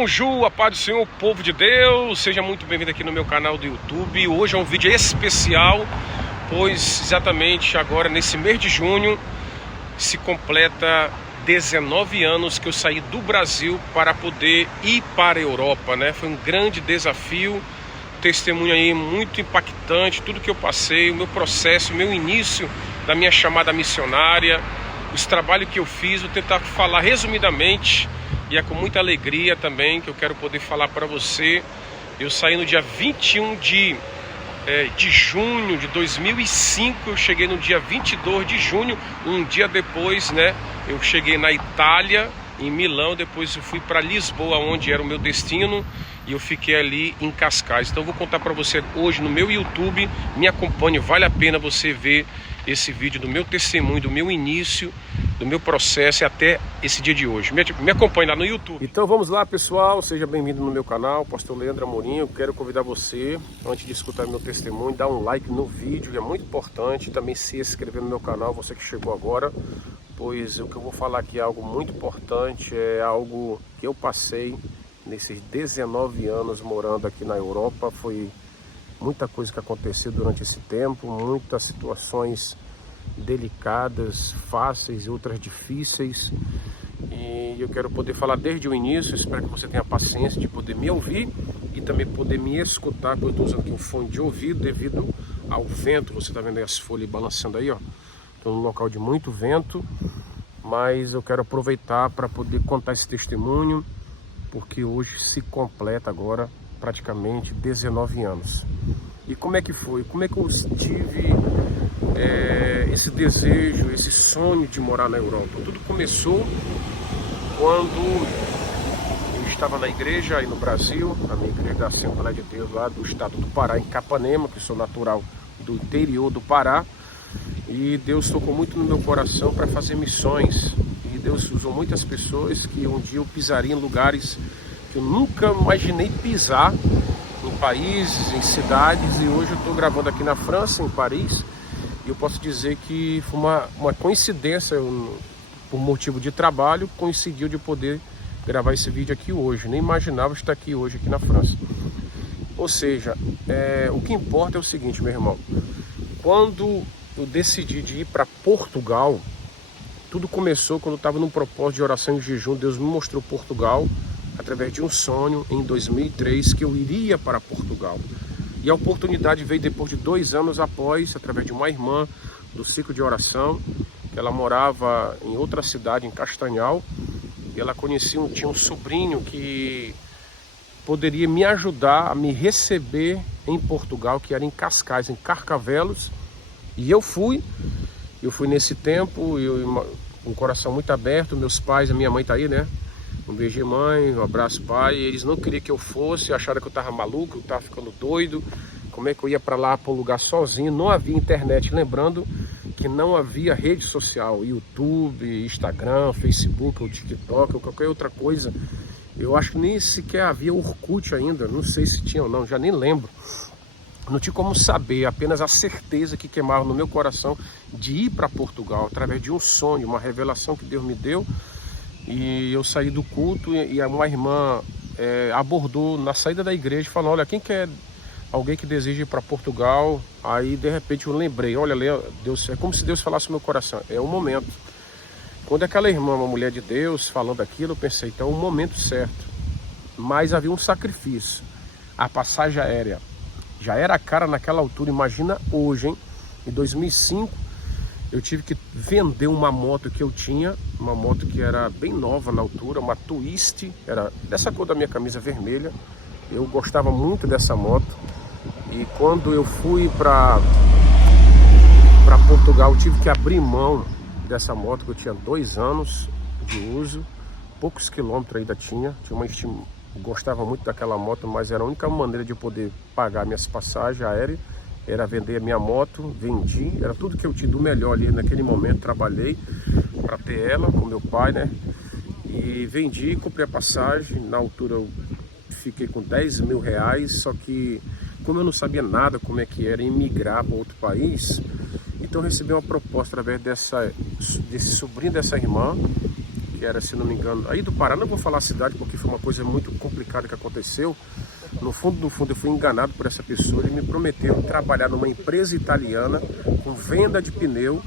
Bonjour, a paz do Senhor, povo de Deus, seja muito bem-vindo aqui no meu canal do YouTube. Hoje é um vídeo especial, pois exatamente agora nesse mês de junho se completa 19 anos que eu saí do Brasil para poder ir para a Europa, né? Foi um grande desafio, testemunho aí muito impactante, tudo que eu passei, o meu processo, o meu início da minha chamada missionária, os trabalhos que eu fiz. Vou tentar falar resumidamente. E é com muita alegria também que eu quero poder falar para você. Eu saí no dia 21 de junho de 2005, eu cheguei no dia 22 de junho, um dia depois, né? Eu cheguei na Itália, em Milão, depois eu fui para Lisboa, onde era o meu destino, e eu fiquei ali em Cascais. Então eu vou contar para você hoje no meu YouTube, me acompanhe, vale a pena você ver esse vídeo do meu testemunho, do meu início, do meu processo e até esse dia de hoje. Me acompanhe lá no YouTube. Então vamos lá, pessoal, seja bem-vindo no meu canal, Pastor Leandro Amorim. Eu quero convidar você, antes de escutar meu testemunho, dar um like no vídeo, é muito importante. Também se inscrever no meu canal, você que chegou agora, pois o que eu vou falar aqui é algo muito importante, é algo que eu passei nesses 19 anos morando aqui na Europa. Foi muita coisa que aconteceu durante esse tempo, muitas situações delicadas, fáceis e outras difíceis, e eu quero poder falar desde o início. Espero que você tenha paciência de poder me ouvir e também poder me escutar, porque eu estou usando aqui um fone de ouvido devido ao vento. Você está vendo aí as folhas balançando aí, ó. Estou num local de muito vento, mas eu quero aproveitar para poder contar esse testemunho, porque hoje se completa agora praticamente 19 anos. E como é que foi? Como é que eu tive esse desejo, esse sonho de morar na Europa? Tudo começou quando eu estava na igreja aí no Brasil, na minha igreja da Assembleia de Deus lá do estado do Pará, em Capanema, que sou natural do interior do Pará, e Deus tocou muito no meu coração para fazer missões, e Deus usou muitas pessoas que um dia eu pisaria em lugares que eu nunca imaginei pisar, em países, em cidades, e hoje eu estou gravando aqui na França, em Paris. Eu posso dizer que foi uma coincidência, por motivo de trabalho, coincidiu de poder gravar esse vídeo aqui hoje. Nem imaginava estar aqui hoje, aqui na França. Ou seja, o que importa é o seguinte, meu irmão. Quando eu decidi de ir para Portugal, tudo começou quando eu estava num propósito de oração e jejum. Deus me mostrou Portugal através de um sonho em 2003, que eu iria para Portugal. E a oportunidade veio depois de 2 anos após, através de uma irmã do ciclo de oração, que ela morava em outra cidade, em Castanhal, e ela tinha um sobrinho que poderia me ajudar a me receber em Portugal, que era em Cascais, em Carcavelos. E eu fui nesse tempo, com o coração muito aberto. Meus pais, a minha mãe tá aí, né? Um beijo, mãe, um abraço, pai. Eles não queriam que eu fosse, acharam que eu tava maluco, eu tava ficando doido. Como é que eu ia para lá, para um lugar sozinho? Não havia internet, lembrando que não havia rede social, YouTube, Instagram, Facebook, ou TikTok, ou qualquer outra coisa. Eu acho que nem sequer havia Orkut ainda, não sei se tinha ou não, já nem lembro. Não tinha como saber, apenas a certeza que queimava no meu coração de ir para Portugal, através de um sonho, uma revelação que Deus me deu. E eu saí do culto e uma irmã abordou na saída da igreja, falando: olha, quem quer alguém que deseja ir para Portugal? Aí de repente eu lembrei, olha, Deus, é como se Deus falasse no meu coração, é o momento. Quando aquela irmã, uma mulher de Deus, falando aquilo, eu pensei, então é o momento certo. Mas havia um sacrifício, a passagem aérea já era cara naquela altura, imagina hoje, hein? Em 2005 eu tive que vender uma moto que eu tinha, uma moto que era bem nova na altura, uma Twist, era dessa cor da minha camisa vermelha. Eu gostava muito dessa moto, e quando eu fui para Portugal, eu tive que abrir mão dessa moto, que eu tinha 2 anos de uso, poucos quilômetros ainda tinha uma estima. Eu gostava muito daquela moto, mas era a única maneira de eu poder pagar minhas passagens aéreas, era vender a minha moto. Vendi, era tudo que eu tinha do melhor ali naquele momento. Trabalhei para ter ela com meu pai, né? E vendi, comprei a passagem. Na altura eu fiquei com 10 mil reais, só que como eu não sabia nada como é que era emigrar para outro país, então eu recebi uma proposta através desse sobrinho dessa irmã, que era, se não me engano, aí do Pará. Não vou falar a cidade porque foi uma coisa muito complicada que aconteceu. No fundo, eu fui enganado por essa pessoa. Ele me prometeu trabalhar numa empresa italiana com venda de pneu.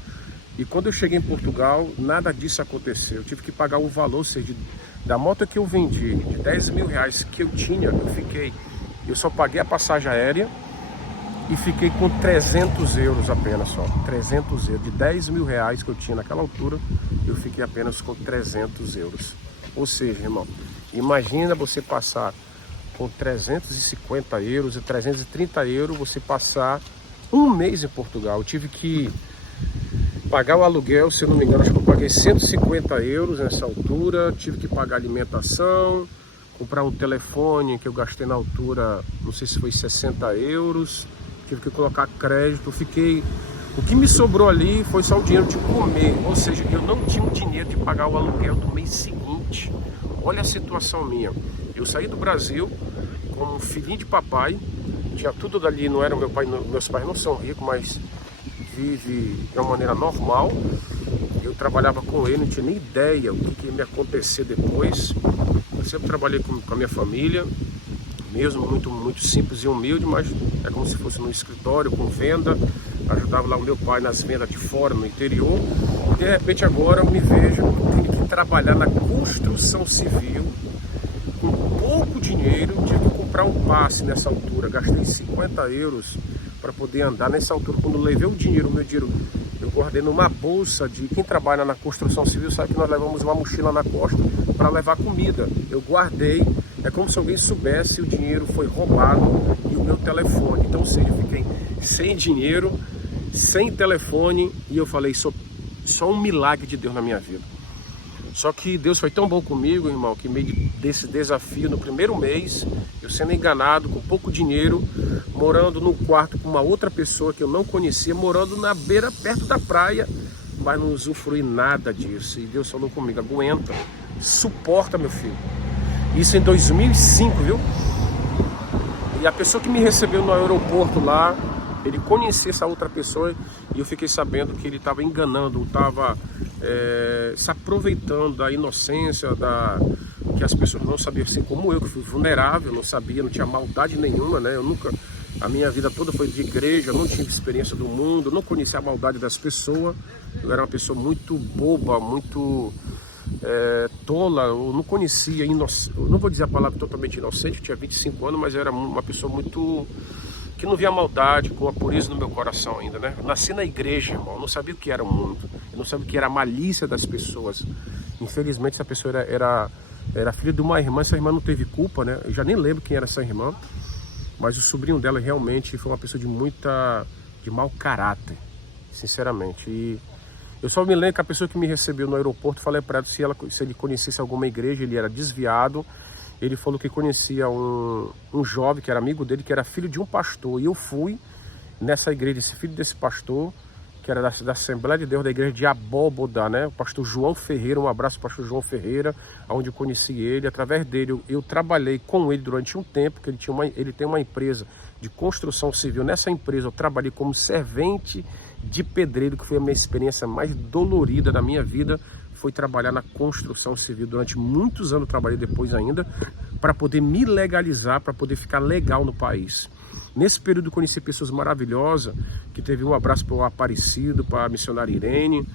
E quando eu cheguei em Portugal, nada disso aconteceu. Eu tive que pagar o valor, ou seja, da moto que eu vendi, de 10 mil reais que eu tinha, eu só paguei a passagem aérea e fiquei com 300 euros apenas só. 300 euros. De 10 mil reais que eu tinha naquela altura, eu fiquei apenas com 300 euros. Ou seja, irmão, imagina você passar com 350 euros e 330 euros, você passar um mês em Portugal. Eu tive que pagar o aluguel, se eu não me engano, acho que eu paguei 150 euros nessa altura. Tive que pagar alimentação, comprar um telefone que eu gastei na altura, não sei se foi 60 euros. Tive que colocar crédito. O que me sobrou ali foi só o dinheiro de comer, ou seja, eu não tinha o dinheiro de pagar o aluguel do mês seguinte. Olha a situação minha. Eu saí do Brasil como filhinho de papai, tinha tudo dali, não era meu pai, meus pais não são ricos, mas vive de uma maneira normal. Eu trabalhava com ele, não tinha nem ideia o que ia me acontecer depois. Eu sempre trabalhei com a minha família, mesmo muito simples e humilde, mas é como se fosse no escritório com venda. Ajudava lá o meu pai nas vendas de fora, no interior. E de repente agora eu me vejo tendo que trabalhar na construção civil com pouco dinheiro. Tive que comprar um passe nessa altura, gastei 50 euros para poder andar nessa altura. Quando eu levei o meu dinheiro eu guardei numa bolsa de quem trabalha na construção civil, sabe que nós levamos uma mochila na costa para levar comida. Eu guardei, é como se alguém soubesse, o dinheiro foi roubado e o meu telefone. Então, ou seja, eu fiquei sem dinheiro, sem telefone, e eu falei, só um milagre de Deus na minha vida. Só que Deus foi tão bom comigo, irmão, que meio desse desafio, no primeiro mês, eu sendo enganado, com pouco dinheiro, morando num quarto com uma outra pessoa que eu não conhecia, morando na beira, perto da praia, mas não usufruí nada disso. E Deus falou comigo, aguenta, suporta, meu filho. Isso em 2005, viu? E a pessoa que me recebeu no aeroporto lá, ele conhecia essa outra pessoa e eu fiquei sabendo que ele estava enganando, estava se aproveitando da inocência, que as pessoas não sabiam, assim como eu, que fui vulnerável, não sabia, não tinha maldade nenhuma, né? A minha vida toda foi de igreja, eu não tive experiência do mundo, não conhecia a maldade das pessoas. Eu era uma pessoa muito boba, muito tola, eu não conhecia, eu não vou dizer a palavra totalmente inocente, eu tinha 25 anos, mas eu era uma pessoa muito que não via maldade, com a pureza no meu coração ainda, né? Eu nasci na igreja, irmão, eu não sabia o que era o mundo, eu não sabia o que era a malícia das pessoas. Infelizmente essa pessoa era filha de uma irmã, essa irmã não teve culpa, né? Eu já nem lembro quem era essa irmã, mas o sobrinho dela realmente foi uma pessoa de mau caráter, sinceramente. E eu só me lembro que a pessoa que me recebeu no aeroporto, falei para ela se ele conhecesse alguma igreja, ele era desviado. Ele falou que conhecia um jovem que era amigo dele, que era filho de um pastor. E eu fui nessa igreja, esse filho desse pastor, que era da Assembleia de Deus, da igreja de Abóboda, né? O pastor João Ferreira, um abraço ao pastor João Ferreira, onde eu conheci ele. Através dele, eu trabalhei com ele durante um tempo, que ele tem uma empresa de construção civil. Nessa empresa eu trabalhei como servente de pedreiro, que foi a minha experiência mais dolorida da minha vida. Foi trabalhar na construção civil. Durante muitos anos trabalhei depois ainda, para poder me legalizar, para poder ficar legal no país. Nesse período eu conheci pessoas maravilhosas, que teve um abraço para o Aparecido, para a missionária Irene,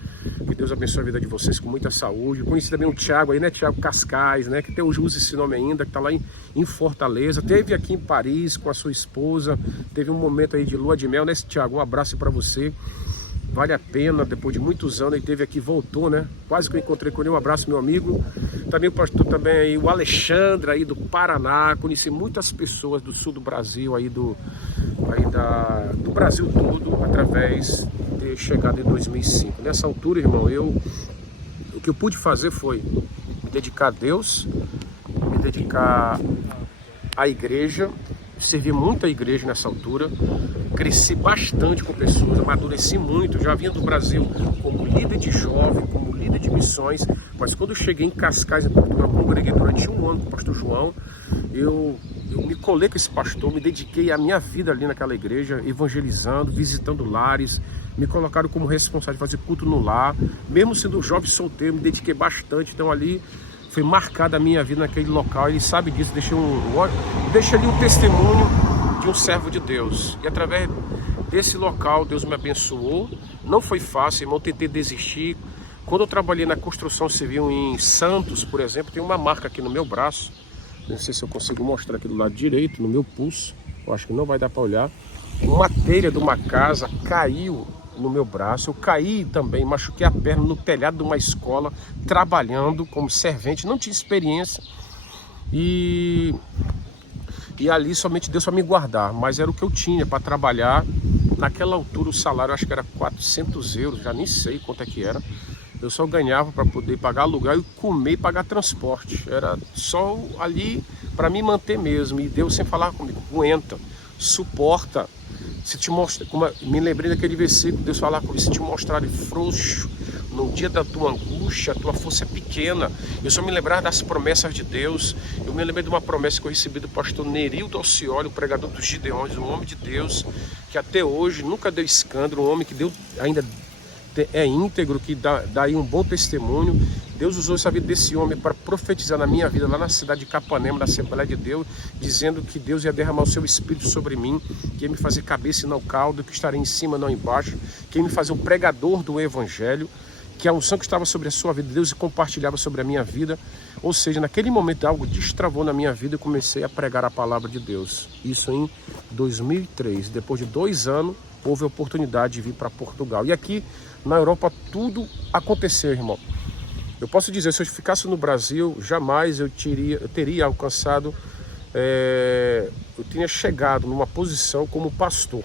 que Deus abençoe a vida de vocês com muita saúde. Eu conheci também o Thiago aí, né, Thiago Cascais, né, que tem usa esse nome ainda, que está lá em Fortaleza, teve aqui em Paris com a sua esposa, teve um momento aí de lua de mel, né, Thiago, um abraço para você. Vale a pena, depois de muitos anos, ele esteve aqui, voltou, né? Quase que eu encontrei com ele, um abraço, meu amigo. Também o pastor, também aí, o Alexandre aí do Paraná. Conheci muitas pessoas do sul do Brasil, do Brasil todo, através de chegada em 2005. Nessa altura, irmão, o que eu pude fazer foi me dedicar a Deus, me dedicar à igreja, servi muito a igreja nessa altura, cresci bastante com pessoas, amadureci muito, já vinha do Brasil como líder de jovem, como líder de missões, mas quando eu cheguei em Cascais, em Portugal, congreguei durante um ano com o pastor João, eu eu me colei com esse pastor, me dediquei a minha vida ali naquela igreja, evangelizando, visitando lares, me colocaram como responsável de fazer culto no lar, mesmo sendo um jovem solteiro, me dediquei bastante, então ali foi marcada a minha vida naquele local, ele sabe disso, deixei ali um testemunho de um servo de Deus, e através desse local Deus me abençoou, não foi fácil, irmão, tentei desistir. Quando eu trabalhei na construção civil em Santos, por exemplo, tem uma marca aqui no meu braço, não sei se eu consigo mostrar aqui do lado direito, no meu pulso, eu acho que não vai dar para olhar, uma telha de uma casa caiu no meu braço, eu caí também, machuquei a perna no telhado de uma escola, trabalhando como servente, não tinha experiência, e ali somente Deus para me guardar, mas era o que eu tinha para trabalhar. Naquela altura o salário acho que era 400 euros, já nem sei quanto é que era, eu só ganhava para poder pagar aluguel e comer e pagar transporte, era só ali para me manter mesmo, e Deus sempre falava comigo, aguenta, suporta. Se te mostra, me lembrei daquele versículo, Deus falava comigo, se te mostrar frouxo no dia da tua angústia, a tua força é pequena. Eu só me lembrar das promessas de Deus. Eu me lembrei de uma promessa que eu recebi do pastor Nerildo Alcioli, o pregador dos Gideões, um homem de Deus, que até hoje nunca deu escândalo, um homem que Deus ainda é íntegro, que dá aí um bom testemunho. Deus usou essa vida desse homem para profetizar na minha vida, lá na cidade de Capanema, na Assembleia de Deus, dizendo que Deus ia derramar o seu Espírito sobre mim, que ia me fazer cabeça e não cauda, que estaria em cima e não embaixo, que ia me fazer um pregador do Evangelho, que a unção que estava sobre a sua vida, Deus compartilhava sobre a minha vida. Ou seja, naquele momento algo destravou na minha vida e comecei a pregar a palavra de Deus. Isso em 2003. Depois de 2 anos, houve a oportunidade de vir para Portugal. E aqui na Europa tudo aconteceu, irmão. Eu posso dizer, se eu ficasse no Brasil, jamais eu teria alcançado, eu tinha chegado numa posição como pastor.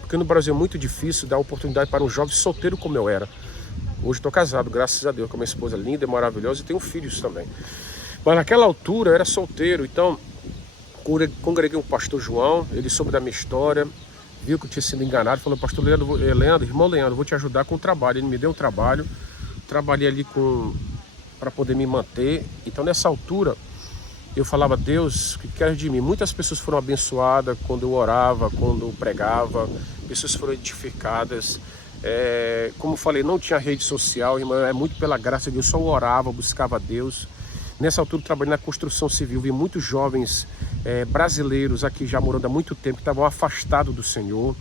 Porque no Brasil é muito difícil dar oportunidade para um jovem solteiro como eu era. Hoje estou casado, graças a Deus, com a minha esposa linda e maravilhosa, e tenho filhos também. Mas naquela altura eu era solteiro, então congreguei o pastor João, ele soube da minha história, viu que eu tinha sido enganado, falou, pastor Leandro, irmão Leandro, vou te ajudar com o trabalho. Ele me deu um trabalho, trabalhei ali para poder me manter. Então nessa altura eu falava, Deus, o que queres de mim? Muitas pessoas foram abençoadas quando eu orava, quando eu pregava, pessoas foram edificadas. Como eu falei, não tinha rede social, irmão, é muito pela graça de Deus, só orava, buscava Deus. Nessa altura eu trabalhei na construção civil, vi muitos jovens brasileiros aqui já morando há muito tempo, que estavam afastados do Senhor,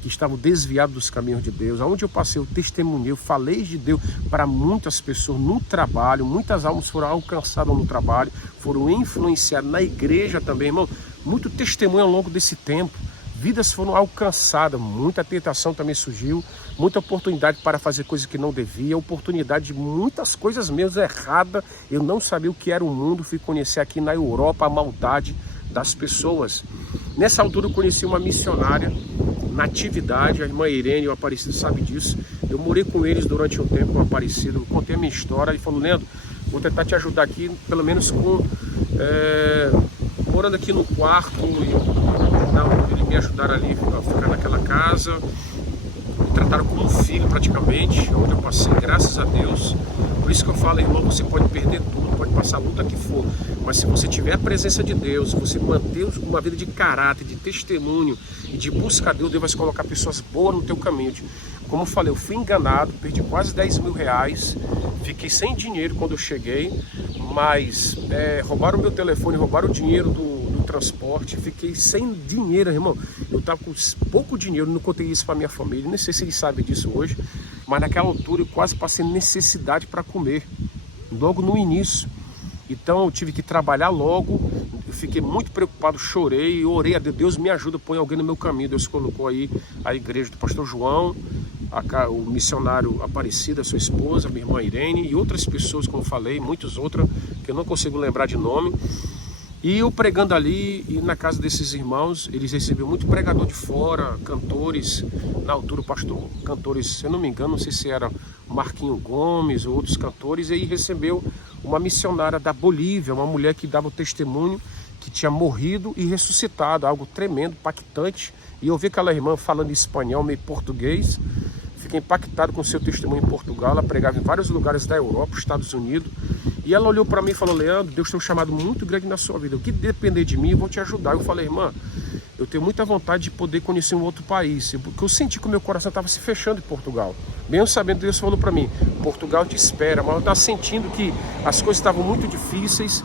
que estavam desviados dos caminhos de Deus. Aonde eu passei, eu testemunhei, eu falei de Deus para muitas pessoas no trabalho, muitas almas foram alcançadas no trabalho, foram influenciadas na igreja também, irmão. Muito testemunho ao longo desse tempo. Vidas foram alcançadas, muita tentação também surgiu, muita oportunidade para fazer coisas que não devia, oportunidade de muitas coisas mesmo erradas. Eu não sabia o que era o mundo, fui conhecer aqui na Europa a maldade das pessoas. Nessa altura eu conheci uma missionária na atividade, a irmã Irene, o Aparecido sabe disso. Eu morei com eles durante um tempo, o Aparecido, contei a minha história, ele falou, Leandro, vou tentar te ajudar aqui, pelo menos com... morando aqui no quarto, eles me ajudaram ali a ficar naquela casa, me trataram como um filho praticamente, onde eu passei, graças a Deus. Por isso que eu falo, irmão, você pode perder tudo, pode passar a luta que for, mas se você tiver a presença de Deus, você manter uma vida de caráter, de testemunho e de busca a Deus, Deus vai se colocar pessoas boas no teu caminho. Como eu falei, eu fui enganado, perdi quase 10 mil reais, fiquei sem dinheiro quando eu cheguei, mas roubaram o meu telefone, roubaram o dinheiro do transporte, fiquei sem dinheiro, irmão. Eu estava com pouco dinheiro, não contei isso para minha família, nem sei se eles sabem disso hoje, mas naquela altura eu quase passei necessidade para comer, logo no início. Então eu tive que trabalhar logo, eu fiquei muito preocupado, chorei, orei a Deus, Deus me ajuda, põe alguém no meu caminho. Deus colocou aí a igreja do pastor João, o missionário Aparecido, a sua esposa, minha irmã Irene e outras pessoas, como eu falei, muitas outras que eu não consigo lembrar de nome. E eu pregando ali, e na casa desses irmãos, eles receberam muito pregador de fora, cantores, na altura o pastor, cantores, se eu não me engano, não sei se era Marquinho Gomes ou outros cantores, e aí recebeu uma missionária da Bolívia, uma mulher que dava o testemunho que tinha morrido e ressuscitado, algo tremendo, impactante. E eu vi aquela irmã falando em espanhol, meio português, fiquei impactado com o seu testemunho em Portugal. Ela pregava em vários lugares da Europa, Estados Unidos, E ela olhou para mim e falou: Leandro, Deus tem um chamado muito grande na sua vida. O que depender de mim, eu vou te ajudar. Eu falei: irmã, eu tenho muita vontade de poder conhecer um outro país. Porque eu senti que o meu coração estava se fechando em Portugal. Mesmo sabendo, Deus falou para mim: Portugal te espera. Mas eu estava sentindo que as coisas estavam muito difíceis.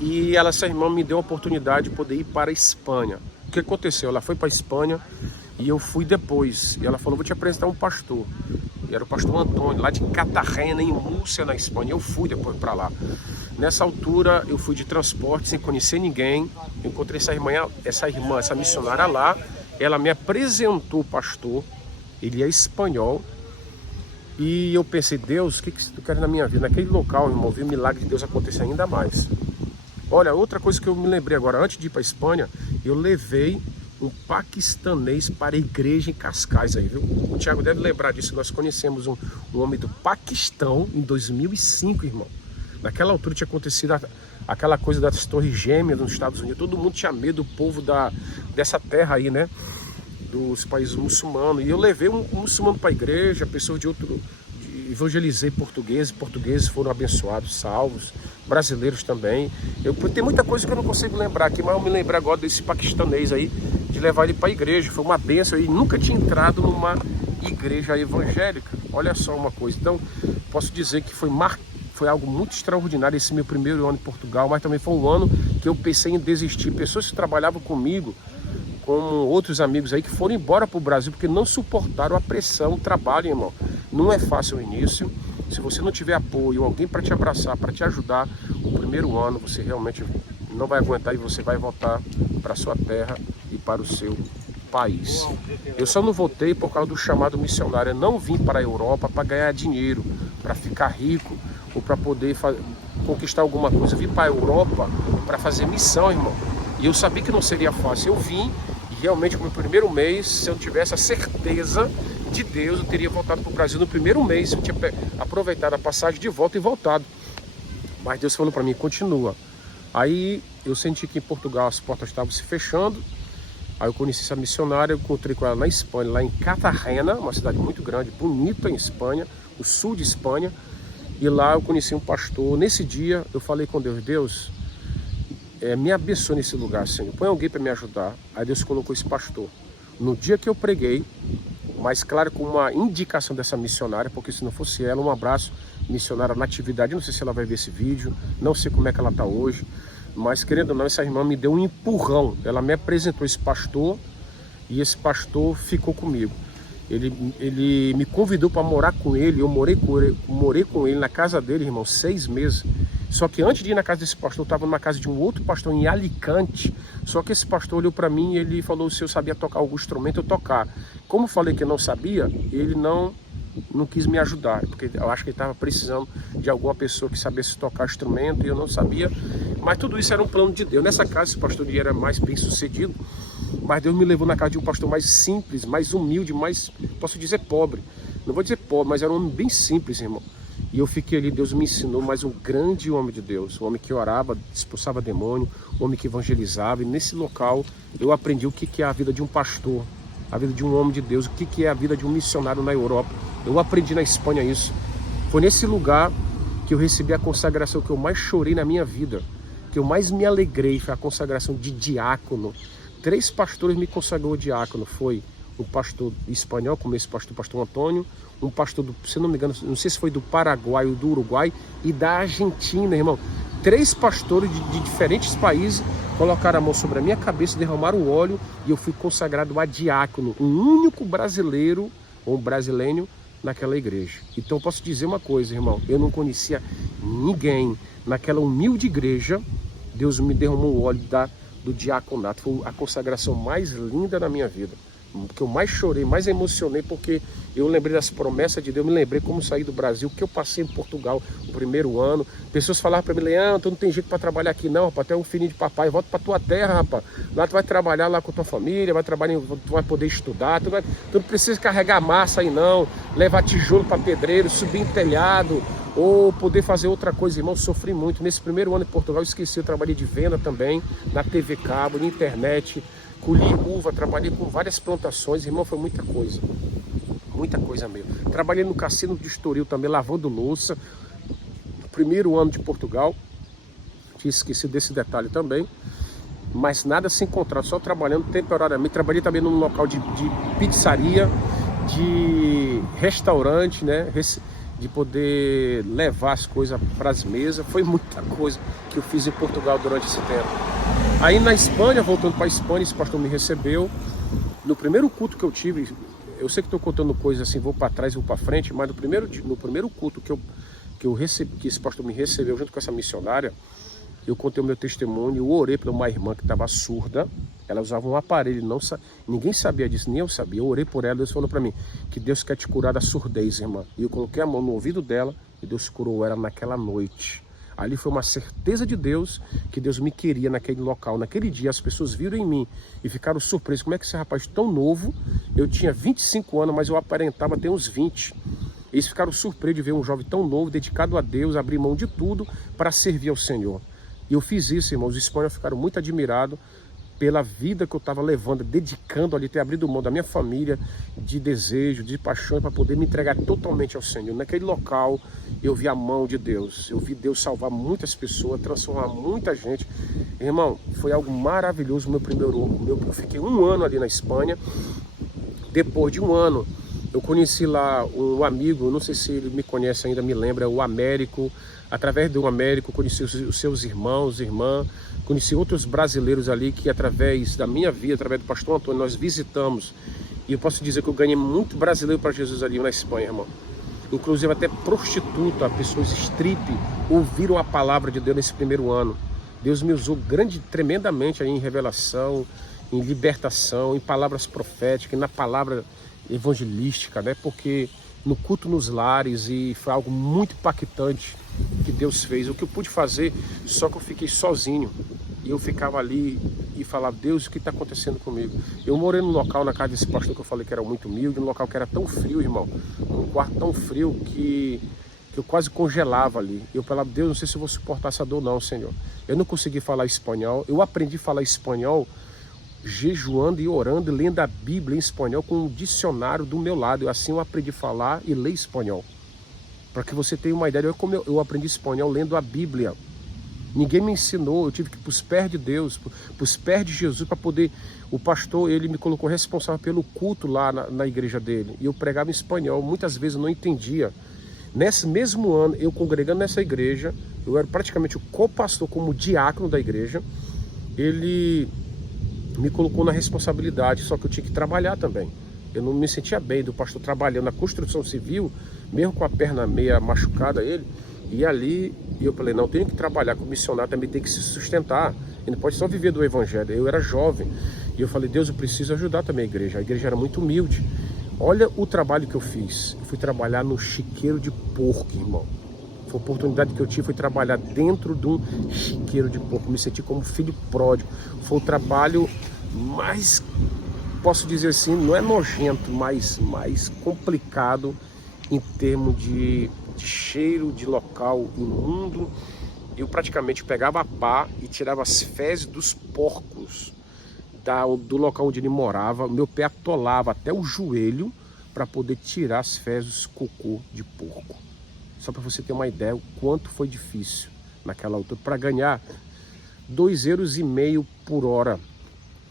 E essa irmã me deu a oportunidade de poder ir para a Espanha. O que aconteceu? Ela foi para a Espanha e eu fui depois. E ela falou: vou te apresentar um pastor. E era o pastor Antônio, lá de Cartagena, em Múrcia, na Espanha. Eu fui depois para lá. Nessa altura, eu fui de transporte, sem conhecer ninguém. Eu encontrei essa missionária lá. Ela me apresentou o pastor. Ele é espanhol. E eu pensei: Deus, o que tu quer na minha vida? Naquele local, irmão, vi o milagre de Deus acontecer ainda mais. Olha, outra coisa que eu me lembrei agora, antes de ir para a Espanha, eu levei um paquistanês para a igreja em Cascais aí, viu? O Thiago deve lembrar disso. Nós conhecemos um homem do Paquistão em 2005, irmão. Naquela altura tinha acontecido aquela coisa das torres gêmeas nos Estados Unidos. Todo mundo tinha medo do povo dessa terra aí, né? Dos países muçulmanos. E eu levei um muçulmano para a igreja, pessoas de outro... Evangelizei portugueses foram abençoados, salvos, brasileiros também. Tem muita coisa que eu não consigo lembrar aqui, mas eu me lembro agora desse paquistanês aí, de levar ele para a igreja. Foi uma bênção. Ele nunca tinha entrado numa igreja evangélica. Olha só uma coisa. Então, posso dizer que foi algo muito extraordinário esse meu primeiro ano em Portugal, mas também foi um ano que eu pensei em desistir. Pessoas que trabalhavam comigo, como outros amigos aí, que foram embora para o Brasil porque não suportaram a pressão, o trabalho, irmão. Não é fácil o início. Se você não tiver apoio, alguém para te abraçar, para te ajudar, o primeiro ano você realmente não vai aguentar e você vai voltar para a sua terra e para o seu país. Eu só não voltei por causa do chamado missionário. Eu não vim para a Europa para ganhar dinheiro, para ficar rico ou para poder conquistar alguma coisa. Eu vim para a Europa para fazer missão, irmão. E eu sabia que não seria fácil. Eu vim e realmente no meu primeiro mês, se eu tivesse a certeza de Deus, eu teria voltado para o Brasil no primeiro mês. Eu tinha aproveitado a passagem de volta e voltado. Mas Deus falou para mim: continua. Aí eu senti que em Portugal as portas estavam se fechando. Aí eu conheci essa missionária, eu encontrei com ela na Espanha, lá em Cartagena, uma cidade muito grande, bonita em Espanha, o sul de Espanha. E lá eu conheci um pastor. Nesse dia eu falei com Deus: Deus, me abençoe nesse lugar, Senhor. Põe alguém para me ajudar. Aí Deus colocou esse pastor. No dia que eu preguei, mas claro, com uma indicação dessa missionária, porque se não fosse ela, um abraço, missionária Natividade. Não sei se ela vai ver esse vídeo, não sei como é que ela está hoje, mas querendo ou não, essa irmã me deu um empurrão. Ela me apresentou esse pastor e esse pastor ficou comigo. Ele me convidou para morar com ele. Eu morei com ele na casa dele, irmão, 6 meses. Só que antes de ir na casa desse pastor, eu estava numa casa de um outro pastor em Alicante. Só que esse pastor olhou para mim e ele falou se eu sabia tocar algum instrumento, eu tocar. Como eu falei que eu não sabia, ele não quis me ajudar, porque eu acho que ele estava precisando de alguma pessoa que sabesse tocar instrumento e eu não sabia. Mas tudo isso era um plano de Deus. Nessa casa, esse pastor era mais bem sucedido, mas Deus me levou na casa de um pastor mais simples, mais humilde, mais, posso dizer, pobre. Não vou dizer pobre, mas era um homem bem simples, irmão. E eu fiquei ali, Deus me ensinou, mais um grande homem de Deus, um homem que orava, expulsava demônio, um homem que evangelizava. E nesse local eu aprendi o que é a vida de um pastor, a vida de um homem de Deus, o que é a vida de um missionário na Europa. Eu aprendi na Espanha isso. Foi nesse lugar que eu recebi a consagração que eu mais chorei na minha vida, que eu mais me alegrei, foi a consagração de diácono. 3 pastores me consagrou diácono. Foi um pastor espanhol, como esse pastor Antônio, um pastor, se não me engano, não sei se foi do Paraguai ou do Uruguai e da Argentina, irmão. 3 pastores de diferentes países colocaram a mão sobre a minha cabeça, derramaram o óleo e eu fui consagrado a diácono, um único brasileiro ou um brasileiro naquela igreja. Então eu posso dizer uma coisa, irmão, eu não conhecia ninguém naquela humilde igreja. Deus me derramou o óleo do diaconato. Foi a consagração mais linda da minha vida, que eu mais chorei, mais emocionei, porque eu lembrei das promessas de Deus, me lembrei como saí do Brasil, que eu passei em Portugal no primeiro ano. Pessoas falavam para mim: Leandro, tu não tem jeito para trabalhar aqui não, rapaz, tu é um filhinho de papai, volta para tua terra, rapaz, lá tu vai trabalhar lá com tua família, tu vai poder estudar, tu não precisa carregar massa aí não, levar tijolo para pedreiro, subir em telhado, ou poder fazer outra coisa. Irmão, sofri muito. Nesse primeiro ano em Portugal, eu esqueci, eu trabalhei de venda também, na TV Cabo, na internet, colhi uva, trabalhei com várias plantações, irmão, foi muita coisa mesmo. Trabalhei no cassino de Estoril também, lavando louça, primeiro ano de Portugal. Tinha esquecido desse detalhe também. Mas nada se encontrar, só trabalhando temporariamente. Trabalhei também num local de pizzaria, de restaurante, né? De poder levar as coisas para as mesas. Foi muita coisa que eu fiz em Portugal durante esse tempo. Aí na Espanha, voltando para a Espanha, esse pastor me recebeu. No primeiro culto que eu tive, eu sei que estou contando coisas assim, vou para trás, vou para frente, mas no primeiro culto que eu recebi, que esse pastor me recebeu junto com essa missionária, eu contei o meu testemunho, eu orei para uma irmã que estava surda. Ela usava um aparelho, ninguém sabia disso, nem eu sabia. Eu orei por ela, Deus falou para mim que Deus quer te curar da surdez, irmã. E eu coloquei a mão no ouvido dela e Deus curou ela naquela noite. Ali foi uma certeza de Deus, que Deus me queria naquele local. Naquele dia as pessoas viram em mim e ficaram surpresas. Como é que esse rapaz tão novo, eu tinha 25 anos, mas eu aparentava ter uns 20. Eles ficaram surpresos de ver um jovem tão novo, dedicado a Deus, abrir mão de tudo para servir ao Senhor. E eu fiz isso, irmãos. Os espanhóis ficaram muito admirados pela vida que eu estava levando, dedicando ali, ter abrido mão da minha família, de desejo, de paixão, para poder me entregar totalmente ao Senhor. Naquele local, eu vi a mão de Deus. Eu vi Deus salvar muitas pessoas, transformar muita gente. Irmão, foi algo maravilhoso. Eu fiquei um ano ali na Espanha. Depois de um ano, eu conheci lá um amigo, não sei se ele me conhece ainda, me lembra, o Américo. Através do Américo, conheci os seus irmãos, irmã, conheci outros brasileiros ali que através da minha vida, através do pastor Antônio, nós visitamos. E eu posso dizer que eu ganhei muito brasileiro para Jesus ali na Espanha, irmão. Inclusive até prostituta, pessoas strip, ouviram a palavra de Deus nesse primeiro ano. Deus me usou tremendamente aí em revelação, em libertação, em palavras proféticas, na palavra evangelística, né? Porque no culto nos lares, e foi algo muito impactante que Deus fez. O que eu pude fazer, só que eu fiquei sozinho. E eu ficava ali e falava, Deus, o que está acontecendo comigo? Eu morei num local, na casa desse pastor que eu falei que era muito humilde, num local que era tão frio, irmão. Um quarto tão frio que eu quase congelava ali. Eu falava, Deus, não sei se eu vou suportar essa dor não, Senhor. Eu não consegui falar espanhol. Eu aprendi a falar espanhol jejuando e orando, lendo a Bíblia em espanhol com um dicionário do meu lado. Assim eu aprendi a falar e ler espanhol. Para que você tenha uma ideia, eu aprendi espanhol lendo a Bíblia. Ninguém me ensinou, eu tive que ir para os pés de Deus, para os pés de Jesus, para poder... O pastor, ele me colocou responsável pelo culto lá na igreja dele. E eu pregava em espanhol, muitas vezes eu não entendia. Nesse mesmo ano, eu congregando nessa igreja, eu era praticamente o co-pastor como diácono da igreja. Ele me colocou na responsabilidade, só que eu tinha que trabalhar também. Eu não me sentia bem do pastor trabalhando na construção civil, mesmo com a perna meia machucada ele, e ali eu falei, não, eu tenho que trabalhar com missionário, também tem que se sustentar, ele não pode só viver do evangelho. Eu era jovem, e eu falei, Deus, eu preciso ajudar também a igreja era muito humilde. Olha o trabalho que eu fiz, eu fui trabalhar no chiqueiro de porco, irmão. Foi a oportunidade que eu tive, foi trabalhar dentro de um chiqueiro de porco, me senti como filho pródigo. Foi o trabalho mais, posso dizer assim, não é nojento, mas mais complicado em termos de cheiro, de local imundo. Eu praticamente pegava a pá e tirava as fezes dos porcos do local onde ele morava. Meu pé atolava até o joelho para poder tirar as fezes do cocô de porco. Só para você ter uma ideia o quanto foi difícil naquela altura, para ganhar 2,5 euros por hora.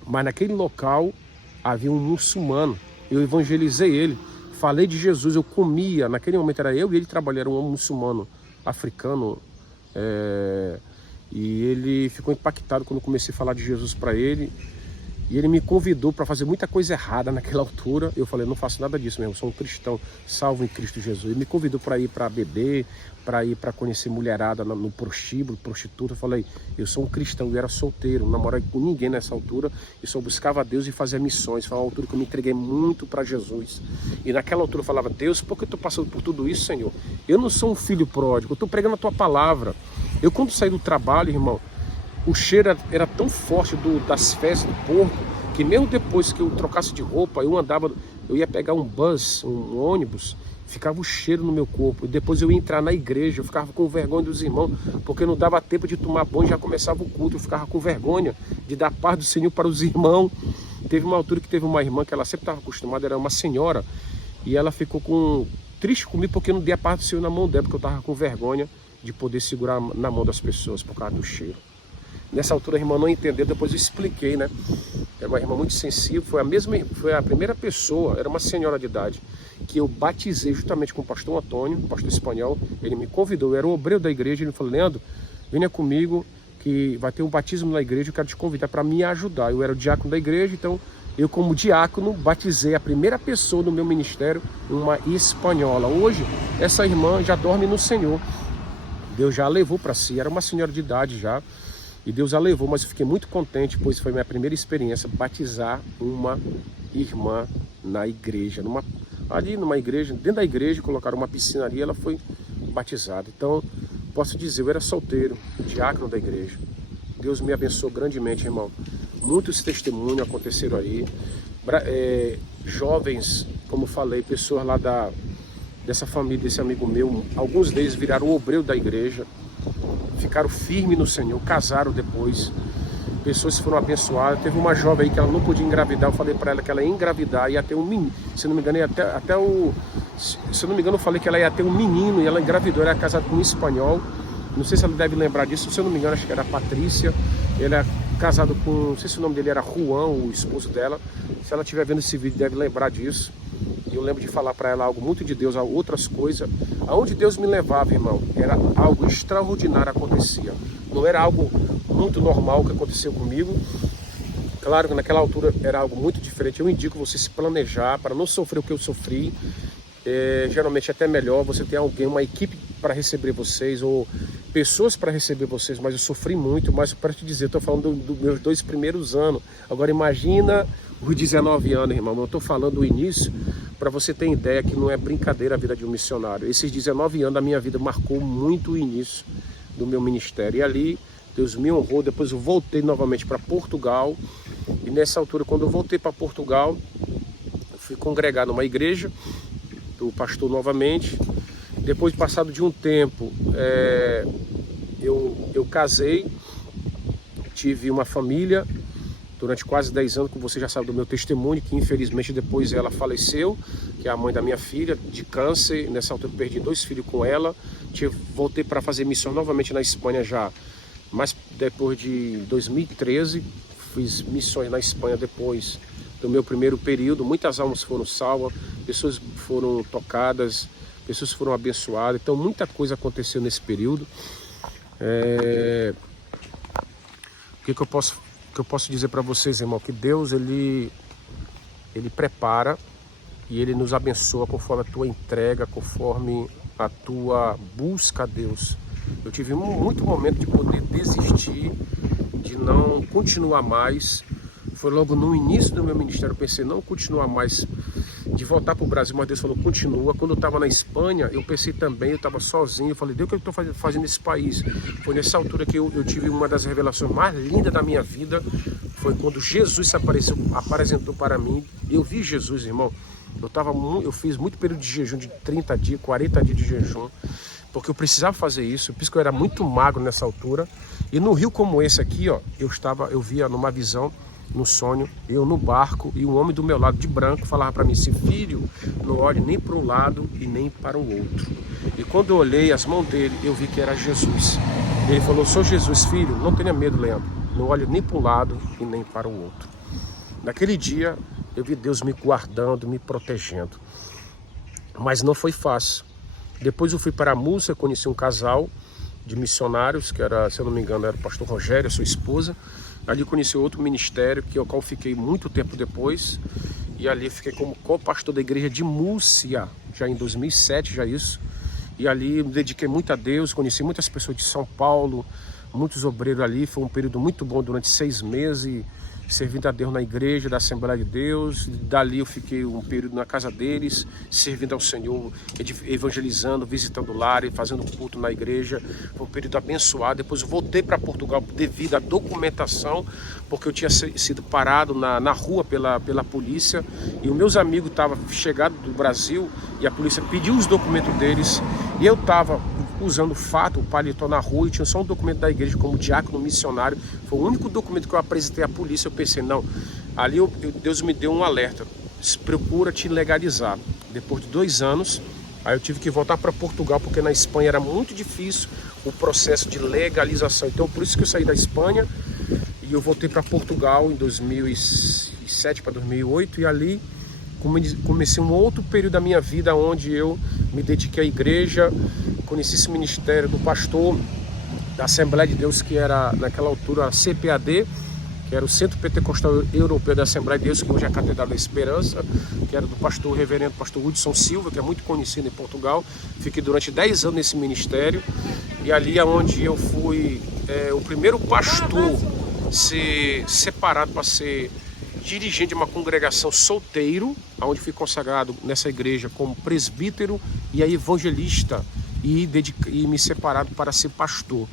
Mas naquele local havia um muçulmano, eu evangelizei ele, falei de Jesus, eu comia, naquele momento era eu e ele trabalhando, era um muçulmano africano, e ele ficou impactado quando eu comecei a falar de Jesus para ele. E ele me convidou para fazer muita coisa errada naquela altura. Eu falei, não faço nada disso mesmo, sou um cristão salvo em Cristo Jesus. Ele me convidou para ir para beber, para ir para conhecer mulherada no prostíbulo, prostituta. Eu falei, eu sou um cristão, eu era solteiro, não namorava com ninguém nessa altura. Eu só buscava Deus e fazia missões. Foi uma altura que eu me entreguei muito para Jesus. E naquela altura eu falava, Deus, por que eu estou passando por tudo isso, Senhor? Eu não sou um filho pródigo, eu estou pregando a Tua palavra. Eu quando saí do trabalho, irmão, o cheiro era tão forte das fezes do porco, que mesmo depois que eu trocasse de roupa, eu ia pegar um bus, um ônibus, ficava o cheiro no meu corpo. E depois eu ia entrar na igreja, eu ficava com vergonha dos irmãos, porque não dava tempo de tomar banho, já começava o culto, eu ficava com vergonha de dar paz do Senhor para os irmãos. Teve uma altura que teve uma irmã que ela sempre estava acostumada, era uma senhora, e ela ficou triste comigo porque eu não dei a paz do Senhor na mão dela, porque eu estava com vergonha. de poder segurar na mão das pessoas por causa do cheiro. Nessa altura a irmã não entendeu, depois eu expliquei, né? É uma irmã muito sensível, foi a primeira pessoa, era uma senhora de idade, que eu batizei justamente com o pastor Antônio, um pastor espanhol. Ele me convidou, eu era o obreiro da igreja, ele falou: Leandro, venha comigo que vai ter um batismo na igreja, eu quero te convidar para me ajudar. Eu era o diácono da igreja, então eu como diácono batizei a primeira pessoa do meu ministério, uma espanhola. Hoje essa irmã já dorme no Senhor, Deus já a levou para si, era uma senhora de idade já, e Deus a levou, mas eu fiquei muito contente, pois foi minha primeira experiência batizar uma irmã na igreja, ali numa igreja, dentro da igreja, colocaram uma piscina ali, ela foi batizada. Então, posso dizer, eu era solteiro, diácono da igreja. Deus me abençoou grandemente, irmão. Muitos testemunhos aconteceram aí. Jovens, como falei, pessoas lá dessa família, desse amigo meu, alguns deles viraram obreiro da igreja, ficaram firmes no Senhor, casaram depois. Pessoas foram abençoadas. Teve uma jovem aí que ela não podia engravidar. Eu falei para ela que ela ia engravidar, ia ter um menino. Se não me engano, eu falei que ela ia ter um menino e ela engravidou. Ela era casada com um espanhol. Não sei se ela deve lembrar disso. Se eu não me engano, acho que era a Patrícia. Ele é casado com, não sei se o nome dele era Juan, o esposo dela. Se ela estiver vendo esse vídeo, deve lembrar disso. E eu lembro de falar para ela algo muito de Deus, outras coisas. Aonde Deus me levava, irmão, era algo extraordinário acontecia. Não era algo muito normal que aconteceu comigo. Claro que naquela altura era algo muito diferente. Eu indico você se planejar para não sofrer o que eu sofri. Geralmente é até melhor você ter alguém, uma equipe para receber vocês, ou pessoas para receber vocês. Mas eu sofri muito, mas para te dizer, estou falando dos meus 2 primeiros anos. Agora imagina os 19 anos, irmão. Eu estou falando do início, para você ter ideia que não é brincadeira a vida de um missionário. Esses 19 anos da minha vida marcou muito o início do meu ministério. E ali Deus me honrou. Depois eu voltei novamente para Portugal. E nessa altura, quando eu voltei para Portugal, eu fui congregar numa igreja do pastor novamente. Depois, passado de um tempo, eu casei, tive uma família durante quase 10 anos, que você já sabe do meu testemunho, que infelizmente depois ela faleceu, que é a mãe da minha filha, de câncer. Nessa altura eu perdi 2 filhos com ela. Voltei para fazer missão novamente na Espanha já, mas depois de 2013, fiz missões na Espanha depois do meu primeiro período. Muitas almas foram salvas, pessoas foram tocadas, pessoas foram abençoadas. Então muita coisa aconteceu nesse período. O que eu posso dizer para vocês, irmão? Que Deus ele prepara e Ele nos abençoa conforme a tua entrega, conforme a tua busca a Deus. Eu tive muito momento de poder desistir, de não continuar mais. Foi logo no início do meu ministério, eu pensei não continuar mais, de voltar para o Brasil, mas Deus falou continua. Quando eu estava na Espanha, eu pensei também, eu estava sozinho, eu falei, Deus, o que eu estou fazendo nesse país? Foi nessa altura que eu tive uma das revelações mais lindas da minha vida, foi quando Jesus apresentou para mim. Eu vi Jesus, irmão. Eu fiz muito período de jejum, de 30 dias, 40 dias de jejum, porque eu precisava fazer isso, por isso que eu era muito magro nessa altura. E no rio como esse aqui, ó, eu via numa visão, no sonho, eu no barco e um homem do meu lado de branco falava para mim assim, filho, não olhe nem para um lado e nem para o outro. E quando eu olhei as mãos dele, eu vi que era Jesus. Ele falou, sou Jesus, filho, não tenha medo, Leandro, não olhe nem para um lado e nem para o outro. Naquele dia, eu vi Deus me guardando, me protegendo. Mas não foi fácil. Depois eu fui para a Múrcia, conheci um casal de missionários, que era, se eu não me engano, era o pastor Rogério, sua esposa. Ali conheci outro ministério, que ao qual fiquei muito tempo depois. E ali fiquei como co-pastor da igreja de Múrcia, já em 2007, já isso. E ali me dediquei muito a Deus, conheci muitas pessoas de São Paulo, muitos obreiros ali. Foi um período muito bom, durante 6 meses, servindo a Deus na igreja da Assembleia de Deus. Dali eu fiquei um período na casa deles, servindo ao Senhor, evangelizando, visitando o lar e fazendo culto na igreja. Foi um período abençoado. Depois eu voltei para Portugal devido à documentação, porque eu tinha sido parado na rua pela polícia, e os meus amigos estavam chegados do Brasil e a polícia pediu os documentos deles, e eu estava usando o paletó na rua e tinha só um documento da igreja como diácono missionário. Foi o único documento que eu apresentei à polícia. Eu pensei, não, ali Deus me deu um alerta, procura te legalizar. Depois de 2 anos, aí eu tive que voltar para Portugal, porque na Espanha era muito difícil o processo de legalização. Então por isso que eu saí da Espanha e eu voltei para Portugal em 2007 para 2008 e ali comecei um outro período da minha vida onde eu me dediquei à igreja, conheci esse ministério do pastor da Assembleia de Deus, que era naquela altura a CPAD, que era o Centro Pentecostal Europeu da Assembleia de Deus, que hoje é a Catedral da Esperança, que era do pastor reverendo pastor Hudson Silva, que é muito conhecido em Portugal. Fiquei durante 10 anos nesse ministério e ali é onde eu fui o primeiro pastor ser separado para ser dirigente de uma congregação solteiro, onde fui consagrado nessa igreja como presbítero e evangelista e me separado para ser pastor.